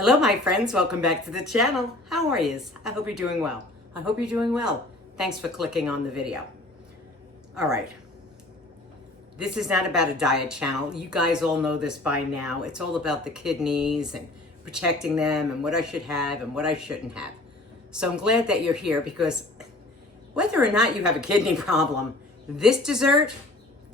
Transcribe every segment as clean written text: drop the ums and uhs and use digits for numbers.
Hello, my friends. Welcome back to the channel. How are you? I hope you're doing well. I hope you're doing well. Thanks for clicking on the video. All right. This is not about a diet channel. You guys all know this by now. It's all about the kidneys and protecting them and what I should have and what I shouldn't have. So I'm glad that you're here because whether or not you have a kidney problem, this dessert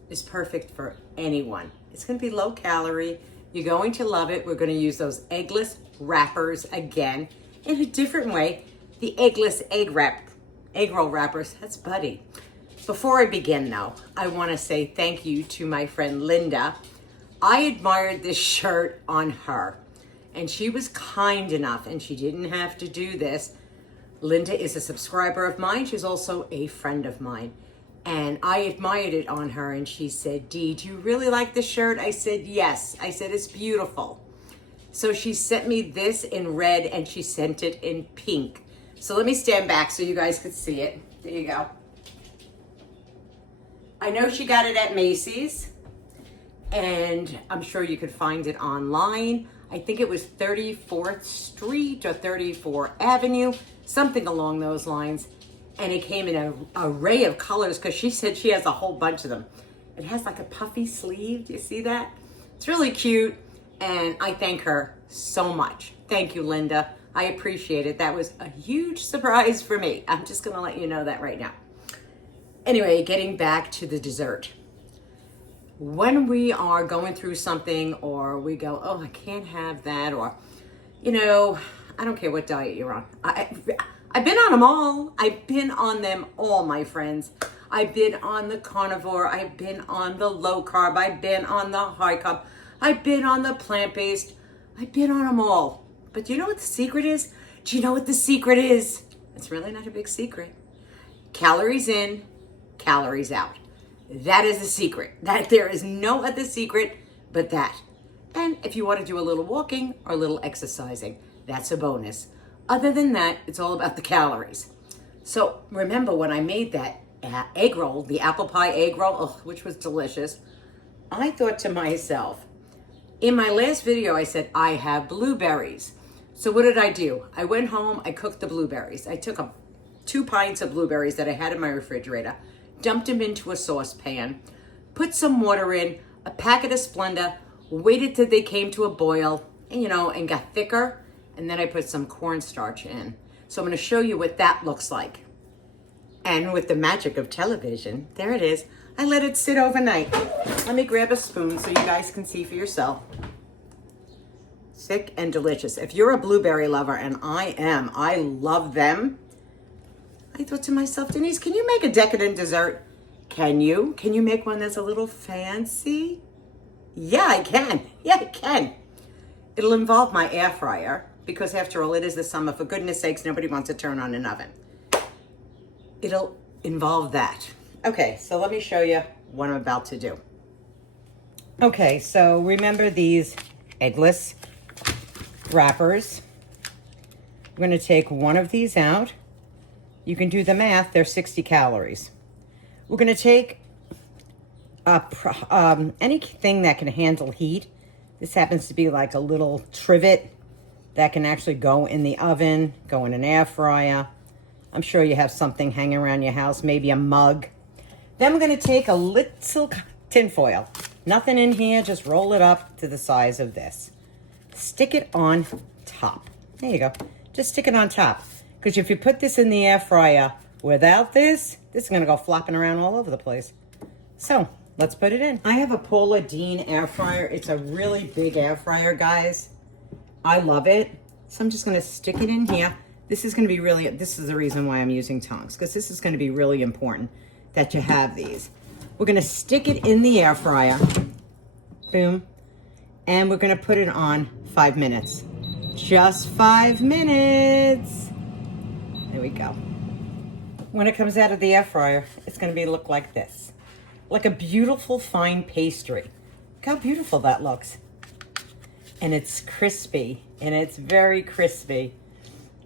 is perfect for anyone. It's going to be low calorie. You're going to love it. We're going to use those eggless wrappers again in a different way. The eggless egg roll wrappers. That's Buddy. Before I begin though, I want to say thank you to my friend Linda. I admired this shirt on her and she was kind enough, and she didn't have to do this. Linda is a subscriber of mine. She's also a friend of mine. And I admired it on her, and she said, Dee, do you really like this shirt? I said, yes. I said, it's beautiful. So she sent me this in red, and she sent it in pink. So let me stand back so you guys could see it. There you go. I know she got it at Macy's, and I'm sure you could find it online. I think it was 34th Street or 34th Avenue, something along those lines. And it came in an array of colors because she said she has a whole bunch of them. It has like a puffy sleeve. Do you see that? It's really cute. And I thank her so much. Thank you, Linda. I appreciate it. That was a huge surprise for me. I'm just going to let you know that right now. Anyway, getting back to the dessert. When we are going through something or we go, oh, I can't have that, or, you know, I don't care what diet you're on. I've been on them all. I've been on them all, my friends. I've been on the carnivore. I've been on the low carb. I've been on the high carb. I've been on the plant-based. I've been on them all. But do you know what the secret is? Do you know what the secret is? It's really not a big secret. Calories in, calories out. That is the secret. That there is no other secret but that. And if you want to do a little walking or a little exercising, that's a bonus. Other than that, it's all about the calories. So remember when I made that egg roll, the apple pie egg roll, which was delicious, I thought to myself, in my last video, I said, I have blueberries. So what did I do? I went home, I cooked the blueberries. I took 2 pints of blueberries that I had in my refrigerator, dumped them into a saucepan, put some water in, a packet of Splenda, waited till they came to a boil, and got thicker. And then I put some cornstarch in. So I'm going to show you what that looks like. And with the magic of television, there it is. I let it sit overnight. Let me grab a spoon so you guys can see for yourself. Thick and delicious. If you're a blueberry lover, and I am, I love them. I thought to myself, Denise, can you make a decadent dessert? Can you? Can you make one that's a little fancy? Yeah, I can. Yeah, I can. It'll involve my air fryer, because after all, it is the summer. For goodness sakes, nobody wants to turn on an oven. It'll involve that. Okay, so let me show you what I'm about to do. Okay, so remember these eggless wrappers. I'm going to take one of these out. You can do the math. They're 60 calories. We're going to take anything that can handle heat. This happens to be like a little trivet that can actually go in the oven, go in an air fryer. I'm sure you have something hanging around your house, maybe a mug. Then we're going to take a little tin foil. Nothing in here, just roll it up to the size of this. Stick it on top. There you go. Just stick it on top. Because if you put this in the air fryer without this is going to go flopping around all over the place. So let's put it in. I have a Paula Deen air fryer. It's a really big air fryer, guys. I love it. So I'm just going to stick it in here. This is going to be this is the reason why I'm using tongs, because this is going to be really important that you have these. We're going to stick it in the air fryer. Boom. And we're going to put it on 5 minutes. Just 5 minutes. There we go. When it comes out of the air fryer, it's going to look like this. Like a beautiful fine pastry. Look how beautiful that looks. And it's crispy, and it's very crispy.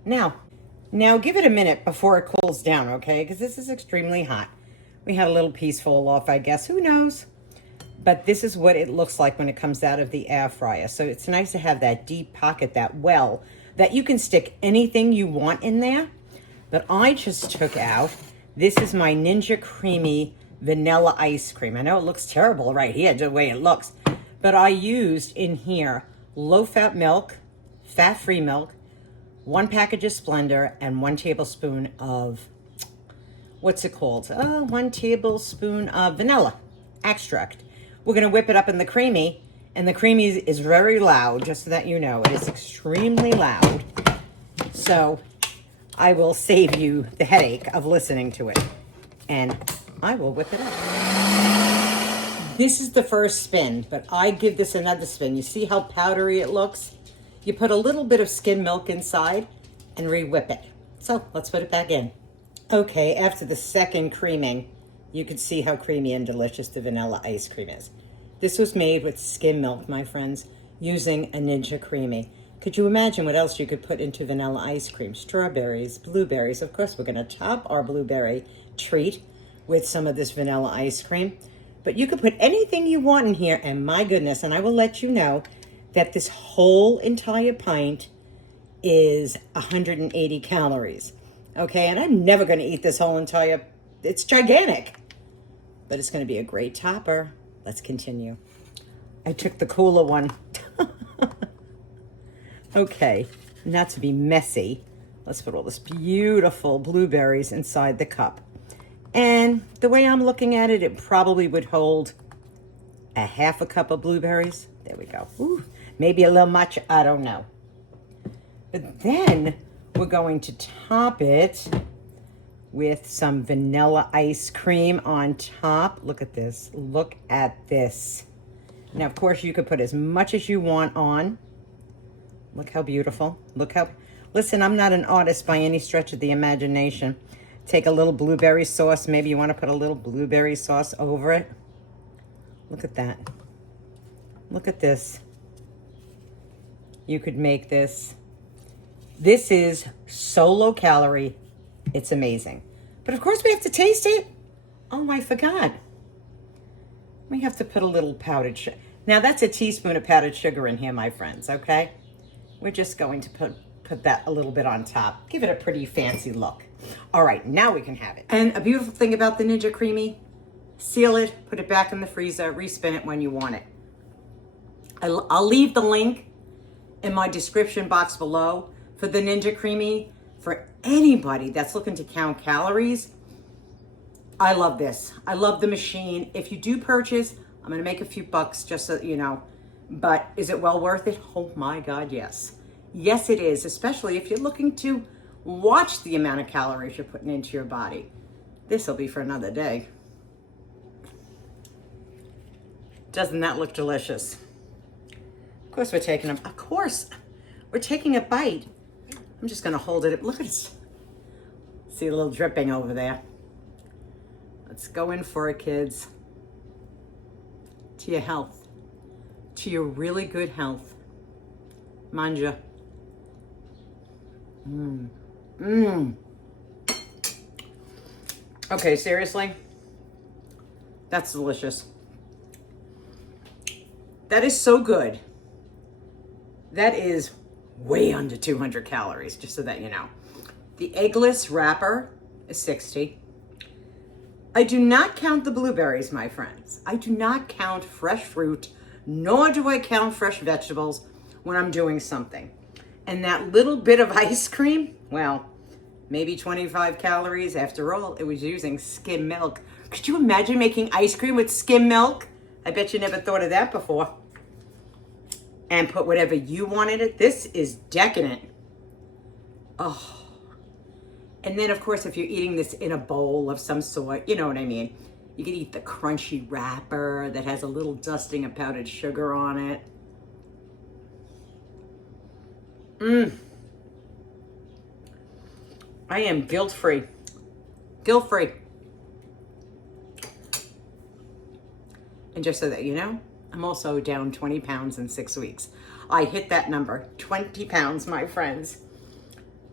Now give it a minute before it cools down, okay? Because this is extremely hot. We had a little piece fall off, I guess. Who knows? but this is what it looks like when it comes out of the air fryer. So it's nice to have that deep pocket, that well, that you can stick anything you want in there. But I just took out, this is my Ninja Creami vanilla ice cream. I know it looks terrible right here, the way it looks, but I used in here low-fat milk, fat-free milk, 1 package of Splendor, and 1 tablespoon of, what's it called? 1 tablespoon of vanilla extract. We're gonna whip it up in the creamy, and the creamy is very loud, just so that you know. It is extremely loud. So I will save you the headache of listening to it. And I will whip it up. This is the first spin, but I give this another spin. You see how powdery it looks? You put a little bit of skim milk inside and re-whip it. So let's put it back in. Okay, after the second creaming, you can see how creamy and delicious the vanilla ice cream is. This was made with skim milk, my friends, using a Ninja Creami. Could you imagine what else you could put into vanilla ice cream? Strawberries, blueberries. Of course, we're gonna top our blueberry treat with some of this vanilla ice cream. But you could put anything you want in here, and my goodness, and I will let you know that this whole entire pint is 180 calories. Okay, and I'm never gonna eat this whole entire, it's gigantic. But it's gonna be a great topper. Let's continue. I took the cooler one. Okay, not to be messy, let's put all this beautiful blueberries inside the cup. And the way I'm looking at it, it probably would hold a 1/2 cup of blueberries. There we go. Ooh, maybe a little much, I don't know. But then we're going to top it with some vanilla ice cream on top. Look at this, look at this. Now, of course, you could put as much as you want on. Look how beautiful. Look how, listen, I'm not an artist by any stretch of the imagination. Take a little blueberry sauce. Maybe you want to put a little blueberry sauce over it. Look at that. Look at this. You could make this. This is so low calorie. It's amazing. But of course we have to taste it. Oh, I forgot. We have to put a little powdered sugar. Now that's a teaspoon of powdered sugar in here, my friends, okay? We're just going to put that a little bit on top. Give it a pretty fancy look. All right, now we can have it. And a beautiful thing about the Ninja Creami, seal it, put it back in the freezer, respin it when you want it. I'll leave the link in my description box below for the Ninja Creami. For anybody that's looking to count calories, I love this. I love the machine. If you do purchase, I'm gonna make a few bucks just so you know. But is it well worth it? Oh my God, yes. Yes, it is, especially if you're looking to watch the amount of calories you're putting into your body. This will be for another day. Doesn't that look delicious? Of course we're taking a bite. I'm just gonna hold it. Look at it. See a little dripping over there. Let's go in for it, kids. To your health. To your really good health. Manja. Okay, seriously? That's delicious. That is so good. That is way under 200 calories, just so that you know. The eggless wrapper is 60. I do not count the blueberries, my friends. I do not count fresh fruit, nor do I count fresh vegetables when I'm doing something. And that little bit of ice cream, well, maybe 25 calories. After all, it was using skim milk. Could you imagine making ice cream with skim milk? I bet you never thought of that before. And put whatever you want in it. This is decadent. Oh. And then, of course, if you're eating this in a bowl of some sort, you know what I mean. You could eat the crunchy wrapper that has a little dusting of powdered sugar on it. I am guilt-free. Guilt-free. And just so that you know, I'm also down 20 pounds in 6 weeks. I hit that number, 20 pounds, my friends.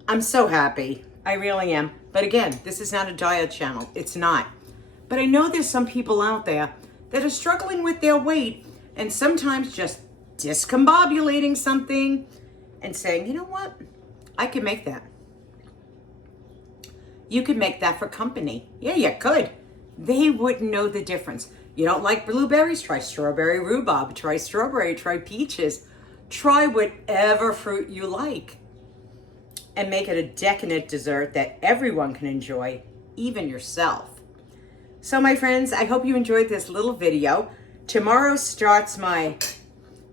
I'm so happy. I really am. But again, this is not a diet channel. It's not. But I know there's some people out there that are struggling with their weight and sometimes just discombobulating something and saying, you know what? I can make that. You could make that for company. Yeah, you could. They wouldn't know the difference. You don't like blueberries? Try strawberry rhubarb. Try strawberry. Try peaches. Try whatever fruit you like and make it a decadent dessert that everyone can enjoy, even yourself. So my friends, I hope you enjoyed this little video. Tomorrow starts my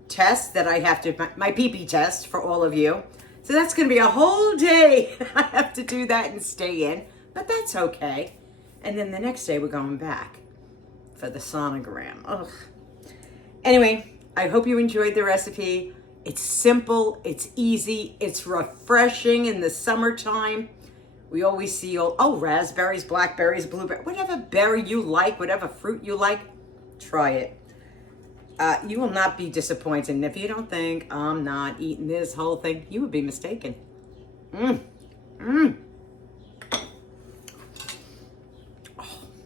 test that I have to, my pee-pee test for all of you. So that's going to be a whole day. I have to do that and stay in, but that's okay. And then the next day we're going back for the sonogram. Ugh. Anyway, I hope you enjoyed the recipe. It's simple, it's easy, it's refreshing in the summertime. We always see raspberries, blackberries, blueberries, whatever berry you like, whatever fruit you like, try it. You will not be disappointed. And if you don't think I'm not eating this whole thing, you would be mistaken. Oh,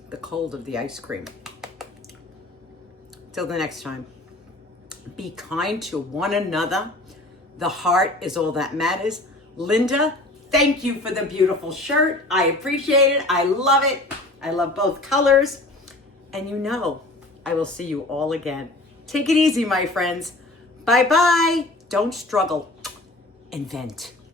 the cold of the ice cream. Till the next time, be kind to one another. The heart is all that matters. Linda, thank you for the beautiful shirt. I appreciate it. I love it. I love both colors. And you know, I will see you all again. Take it easy, my friends. Bye-bye. Don't struggle. Invent.